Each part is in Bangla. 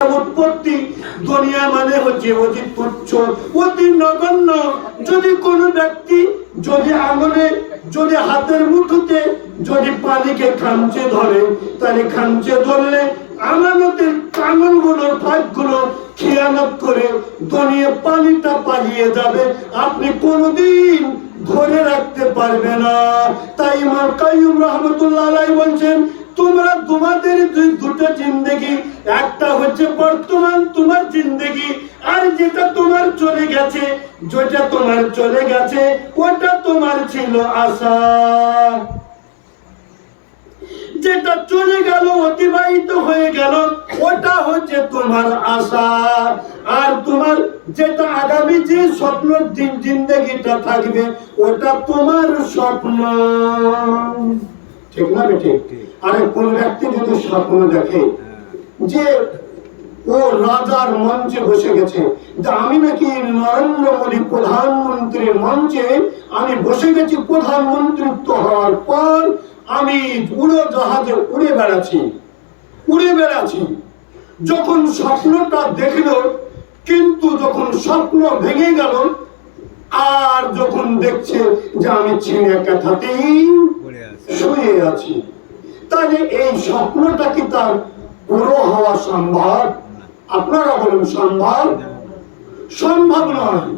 উৎপত্তি। দুনিয়া মানে হচ্ছে অতি তুচ্ছ, অতি নগণ্য। যদি কোনো ব্যক্তি যদি আঙুলে, যদি হাতের মুঠোতে যদি পানিকে খামচে ধরে, তাহলে খামচে ধরলে আমানতের কাঙলগুলোর ফাঁকগুলো খেয়ানত করে দুনিয়া পানিটা পালিয়ে যাবে, আপনি কোনোদিন ধরে রাখতে পারবে না। তাই ইমাম কাইয়ুম রাহমাতুল্লাহ আলাইহি বলছেন, তোমরা তোমাদের দুটো জিন্দেগি, একটা হচ্ছে বর্তমান তোমার জিন্দেগি, আর যেটা তোমার চলে গেছে, যেটা তোমার চলে গেছে ওটা তোমার ছিল আশা। যেটা চলে গেল, অতিবাহিত হয়ে গেল, ওটা হচ্ছে তোমার আশা। আর তোমার যেটা আগামী যে স্বপ্ন জিন্দেগিটা থাকবে, ওটা তোমার স্বপ্ন। ঠিক না বেঠিক? আরে কোন ব্যক্তি যদি স্বপ্ন দেখে যে ও রাজার মঞ্চে বসে গেছে, যে আমি নাকি নরেন্দ্র মোদী প্রধানমন্ত্রীর মঞ্চে আমি বসে গেছি, প্রধানমন্ত্রিত্ব হওয়ার পর আমি উড়োজাহাজে উড়ে বেড়াচ্ছি। যখন স্বপ্নটা দেখলো, কিন্তু যখন স্বপ্ন ভেঙে গেল, আর যখন দেখছে যে আমি ছিঁড়ে কাঁথাতেই শুয়ে আছি, তাহলে এই স্বপ্নটা কি তার পুরো হওয়া সম্ভব? আপনারা বলুন, সম্ভব নয়।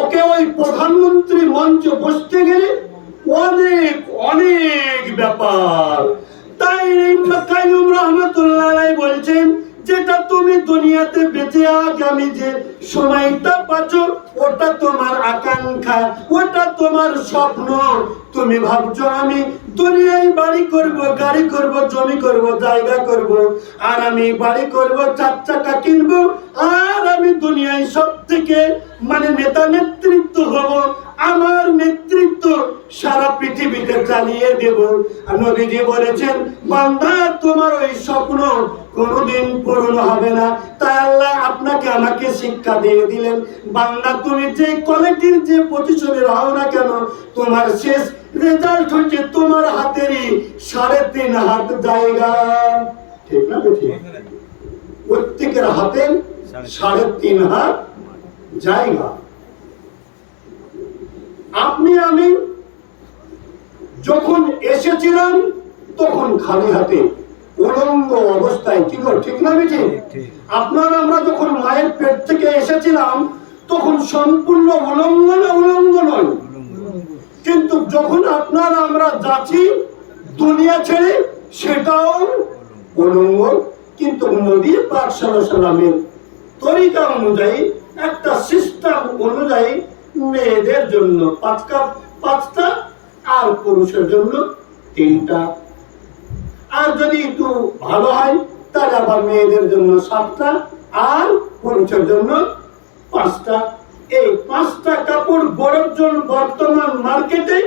ওকে ওই প্রধানমন্ত্রী মঞ্চে বসতে গেলে অনেক অনেক ব্যাপার। তাই ইমাম কাইয়ুম রাহমাতুল্লাহ আলাইহি বলছেন, যেটা তুমি দুনিয়াতে বেঁচে আগামী যে সময়টা পাচ্ছ, ওটা তোমার আকাঙ্ক্ষা, ওটা তোমার স্বপ্ন। তুমি ভাবছো আমি দুনিয়ায় বাড়ি করব, গাড়ি করব, জমি করব, জায়গা করব, আর আমি বাড়ি করব, 4 চাকা কিনবো, আর আমি দুনিয়ায় সব থেকে মানে নেতা নেতৃত্ব হব, আমার নেতৃত্ব সারা পৃথিবীতে চালিয়ে দেব। আর নবীজি বলেছেন, বান্দা তোমার ওই স্বপ্ন কোনোদিন পূরণ হবে না। তাই আল্লাহ আপনাকে আমাকে শিক্ষা দিয়ে দিলেন, বান্দা তুমি যে কোয়ালিটির যে পজিশনে রও না কেন, তোমার শেষ রেজাল্ট হচ্ছে তোমার হাতেরই 3.5 হাত জায়গা। ঠিক না বেঠিক? প্রত্যেকের হাতে 3.5 হাত জায়গা। আপনি আমি যখন এসেছিলাম তখন খালি হাতে, উলঙ্গ অবস্থায়। ঠিক না বেঠিক? আপনারা আমরা যখন মায়ের পেট থেকে এসেছিলাম তখন সম্পূর্ণ উলঙ্গ নয়, কিন্তু যখন আপনারা আমরা যাচ্ছি দুনিয়া ছেড়ে, সেটাও উলঙ্গ। কিন্তু নবী পাক সাল্লাল্লাহু আলাইহি সাল্লামের তরিকা অনুযায়ী, একটা সিস্টেম অনুযায়ী, মেয়েদের জন্য 5টা আর পুরুষের জন্য 3টা। আর যদি একটু ভালো হয় তাহলে আবার মেয়েদের জন্য 7টা আর পুরুষের জন্য 5টা। এই 5টা কাপড় বর্তমান মার্কেটে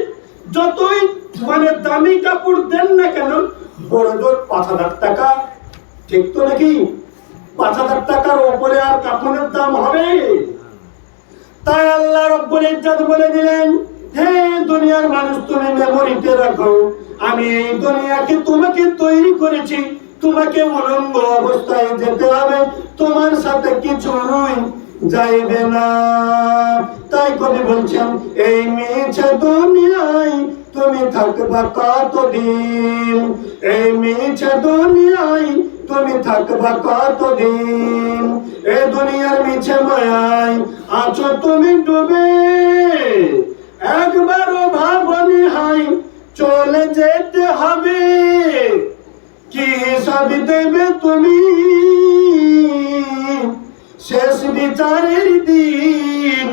যতই মানে দামি কাপড় দেন না কেন, বড় জোর 5,000 টাকা। ঠিক তো নাকি? 5,000 টাকার উপরে আর কাপড়ের দাম হবে? তাই আল্লাহ রব্বুল ইজ্জত বলে দিলেন, হে দুনিয়ার মানুষ, তুমি মেমোরিতে রাখো, আমি এই দুনিয়াকে তোমাকে তৈরি করেছি, তোমাকে উলঙ্গ অবস্থায় যেতে হবে, তোমার সাথে কিছুই যাইবে না। তাই কবি বলছেন, এই মিছে দুনিয়ায় তুমি থাকবা কতদিন, এই মিছে দুনিয়ায় তুমি থাকবা কতদিন, এই দুনিয়ার মিছে মায়ায় আছো তুমি ডুবে, একবারও ভাবনি হাই চলে যেতে হবে, কি হিসাব দেবে তুমি শেষ বিচারের দিন,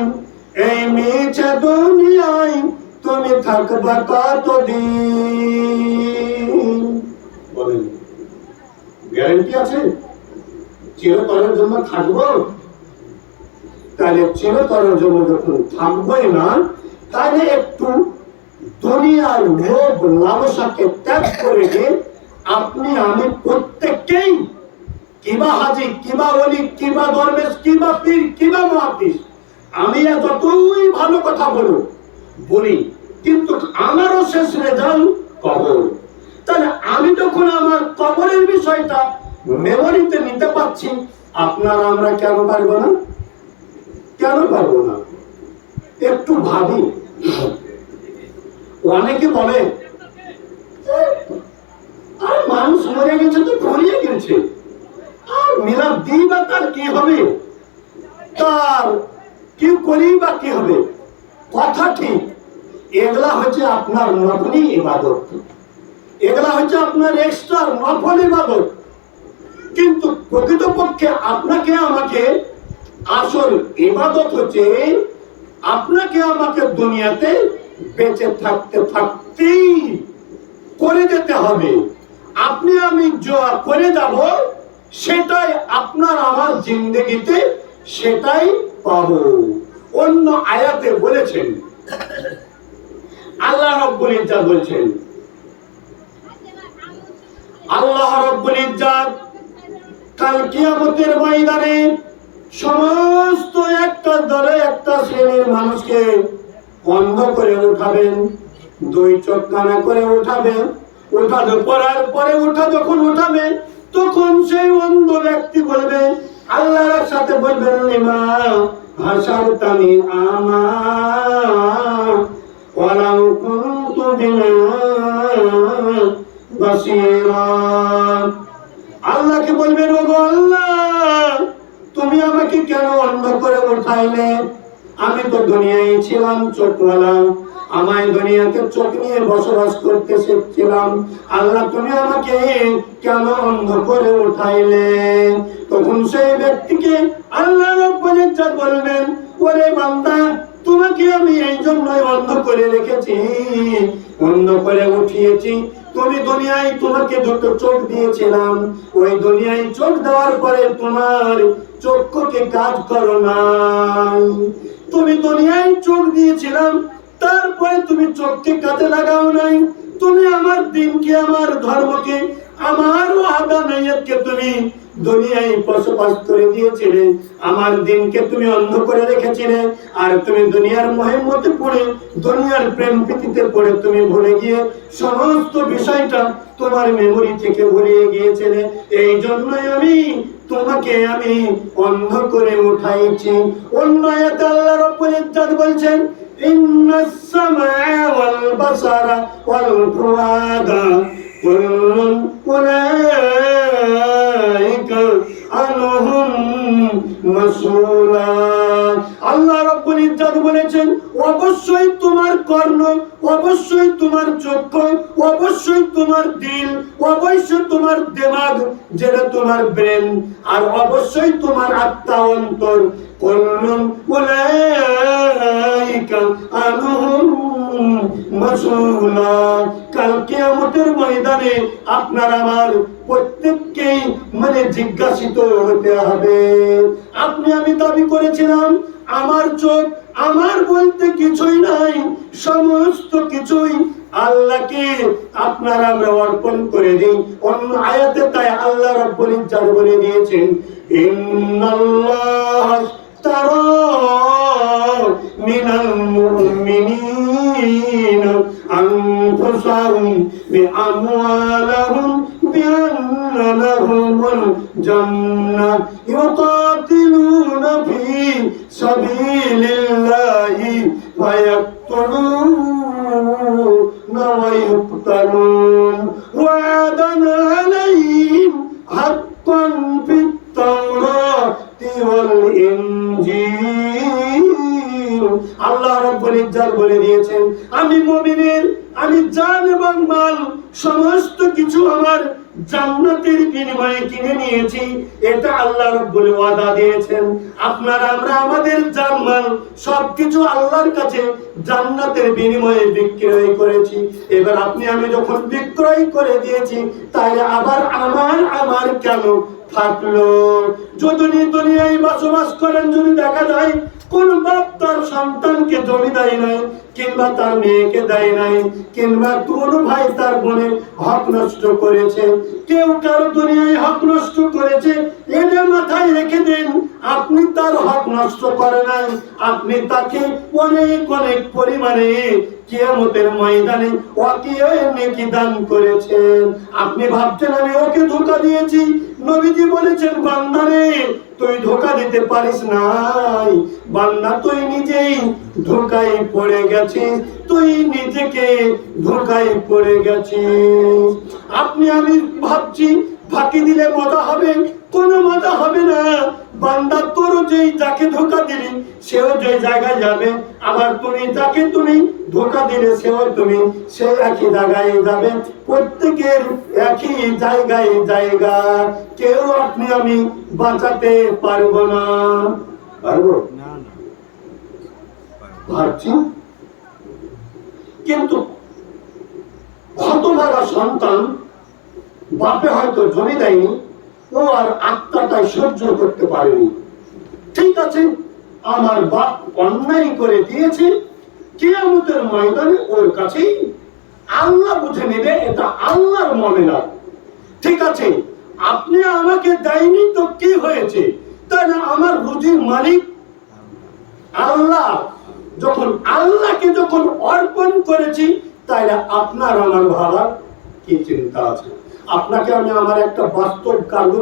এই মিছে দুনিয়ায় তুমি থাকবা কতদিন। বলেন, গ্যারান্টি আছে চিরতরের জন্য থাকবো? তাহলে চিরতরের জন্য যখন থাকবোই না, তাহলে একটু দুনিয়ার লোভ লালসাকে ত্যাগ করে দিয়ে আপনি আমি প্রত্যেককেই, কিবা হাজি, কিবা ওলি, কিবা দরবেশ, কিবা পীর, কিবা মুহাদ্দিস, আমি যতই ভালো কথা বলি, কিন্তু আমারও শেষ রেজাল্ট কবর। তাহলে আমি যখন আমার কবরের বিষয়টা মেমোরিতে নিতে পারছি, আপনারা আমরা কেন পারবো না? কেন পারবো না? একটু ভাবি। অনেকে বলে আর মানুষ মরে গেছে তো পড়িয়ে গেছে, আর মিলাদ দিই বা তার কি হবে, তার কি করি বা কি হবে? কথা ঠিক, এগুলা হচ্ছে আপনার নকলি ইবাদত, এগুলা হচ্ছে আপনার এক্সট্রা নকল ইবাদত। কিন্তু প্রকৃতপক্ষে আপনাকে আমাকে আসল ইবাদত হচ্ছে আপনাকে আমাকে দুনিয়াতে বেঁচে থাকতে থাকতেই করে যেতে হবে। আপনি আমি যা করে যাব সেটাই আপনার আমার জিন্দেগিতে সেটাই পাবো। অন্য আয়াতে বলেছেন, আল্লাহ রাব্বুল ইজ্জাত বলছেন, আল্লাহ রাব্বুল ইজ্জাত কাল কিয়ামতের ময়দানে সমস্ত একটা দলে একটা শ্রেণীর মানুষকে অন্ধ করে উঠাবেন, দুই চোখ কানা করে উঠাবেন। উঠানো পড়ার পরে যখন উঠাবে তখন সেই অন্ধ ব্যক্তি বলবে, আল্লাহর সাথে বলবেন, লিমা হাসারতানি আমা ওয়ালাউ কুনতু বিনা বাসীরা। আল্লাহকে বলবেন, ওগো আল্লাহ, তুমি আমাকে কেন অন্ধ করে উঠাইলে? আমি তো দুনিয়ায় ছিলাম চোখওয়ালা, আমায় দুনিয়াতে চোখ নিয়ে বসবাস করতে শিখছিলাম। আল্লাহ, তুমি আমাকে কেন অন্ধ করে উঠাইলে? তখন সেই ব্যক্তিকে আল্লাহ রাব্বুল ইজ্জাত বলবেন, ওরে বান্দা, তোমাকে আমি এই জন্যই অন্ধ করে রেখেছি, অন্ধ করে উঠিয়েছি। তুমি দুনিয়ায় তোমাকে দুটো চোখ দিয়েছিলাম, ওই দুনিয়ায় চোখ দেওয়ার পরে তোমার চক্ষুকে কাজ করো নাই। তুমি দুনিয়ায় চোখ দিয়েছিলাম, তারপরে তুমি চোখকে কাজে লাগাও নাই। তুমি আমার দিনকে, আমার ধর্মকে, আমার ওয়াহদানিয়তকে তুমি দুনিয়ায় বসবাস করে দিয়েছিলে, আমার দিনকে তুমি অন্ধ করে রেখেছিলে। আর তুমি দুনিয়ার মোহের মধ্যে পড়ে, দুনিয়ার প্রেম প্রীতিতে পড়ে তুমি ভুলে গিয়ে সমস্ত বিষয়টা তোমার মেমোরি থেকে ভুলিয়ে গিয়েছিলে। এই জন্যই আমি তোমাকে আমি অন্ধ করে উঠাইছি। অন্য আয়াতে আল্লাহ রাব্বুল ইজ্জাত বলছেন, ইন্নাস সামআ ওয়াল বাসারা ওয়াল ফুআদা কুল্লুন উলাইকা আনহুম মাসউলা। আল্লাহ রাব্বুল ইজ্জাত বলেছেন, অবশ্যই তোমার কর্ণ, অবশ্যই তোমার চক্ষু, অবশ্যই তোমার দিল, অবশ্যই তোমার দিমাগ যেটা তোমার ব্রেন, আর অবশ্যই তোমার আত্মা অন্তর, কুল্লুন উলাইকা আনহুম মাসউলা। কাল কিয়ামতের ময়দানে আপনার আমার প্রত্যেককেই জিজ্ঞাসিত হতে হবে। আপনি আমি দাবি করেছিলাম আমার চোখ, আমার বলতে কিছুই নাই, সমস্ত কিছুই আল্লাহকে আপনারা আমরা অর্পণ করে দিই। অন্য আয়াতে তাই আল্লাহ রাব্বুল ইজ্জাত বলে দিয়েছেন, ইন্নাল্লাহ তারা মিনাল মুমিনিনা আনফুসাহুম বিআমওয়ালিহিম বিআন্না লাহুমুল জান্নাহ ইউকাতিলুনা ফি সাবিলিল্লাহি ওয়া ইয়াকতুলুনা ওয়া ইউকতালুন ওয়া'দান আলাইহিম হাক্কান ফিত তাওরাতি ওয়াল ইনজিল। আল্লাহ রাব্বুল ইজ্জাত বলে দিয়েছেন, আমি মুমিনের, আমি জান এবং মাল সমস্ত কিছু আমার জান্নাতের বিনিময়ে কিনে নিয়েছি। এটা আল্লাহ রাব্বুল ওয়াদা দিয়েছেন। আপনারা আমরা আমাদের জান মাল সবকিছু আল্লাহর কাছে জান্নাতের বিনিময়ে বিক্রয় করেছি। এবার আপনি আমি যখন বিক্রয় করে দিয়েছি, তাহলে আবার আমার কেন থাকলো? যদি দুনিয়ায় বসবাস করেন, যদি দেখা যায় কোন বাপ তার সন্তানকে জমি দেয় নাই, কিংবা তার মেয়েকে দেয় নাই, কিংবা কোন ভাই তার বোনের হক নষ্ট করেছে, কেউ কারো দুনিয়ায় হক নষ্ট করেছে, এটা এটা মাথায় রেখে দেন, আপনি তার হক নষ্ট করে নাই, আপনি তাকে অনেক অনেক পরিমাণে কিয়ামতের ময়দানে ওকে নেকি দান করেছেন। আপনি ভাবছেন আমি ওকে ধোঁকা দিয়েছি, নবীজি বলেছেন বান্দারে তুই ধোঁকা দিতে পারিস নাই, বান্দা তুই নিজেই ধোঁকায় পড়ে গেছিস, তুই নিজেকে ধোঁকায় পড়ে গেছিস। আপনি আমি ভাবছি ফাঁকি দিলে মজা হবে, কোনো মজা হবে না। বান্দা তোর যেই যাকে ধোঁকা দিলি সেও যে জায়গায় যাবে, আবার তুমি যাকে তুমি ধোঁকা দিলে সেও তুমি সে একই জায়গায় যাবে, প্রত্যেকের একই জায়গায় জায়গা, কেউ আপনি আমি বাঁচাতে পারবো না। পারবো ভাবছি, কিন্তু হতভাগা সন্তান বাপে হয়তো জমি দেয়নি, ও আর আত্মাটাই সহ্য করতে পারেনি। ঠিক আছে, আমার বাপ অন্যায় করে দিয়েছে, কিয়ামতের ময়দানে ওর কাছেই আল্লাহ বুঝে নেবে, এটা আল্লাহর মামলা। ঠিক আছে, আপনি আমাকে দেয়নি তো কি হয়েছে, তাই না? আমার রুজির মালিক আল্লাহ, যখন আল্লাহকে যখন অর্পণ করেছি, তাই না আপনার আমার ভাবার কি চিন্তা আছে? আপনাকে আমি আমার একটা বাস্তব কার্য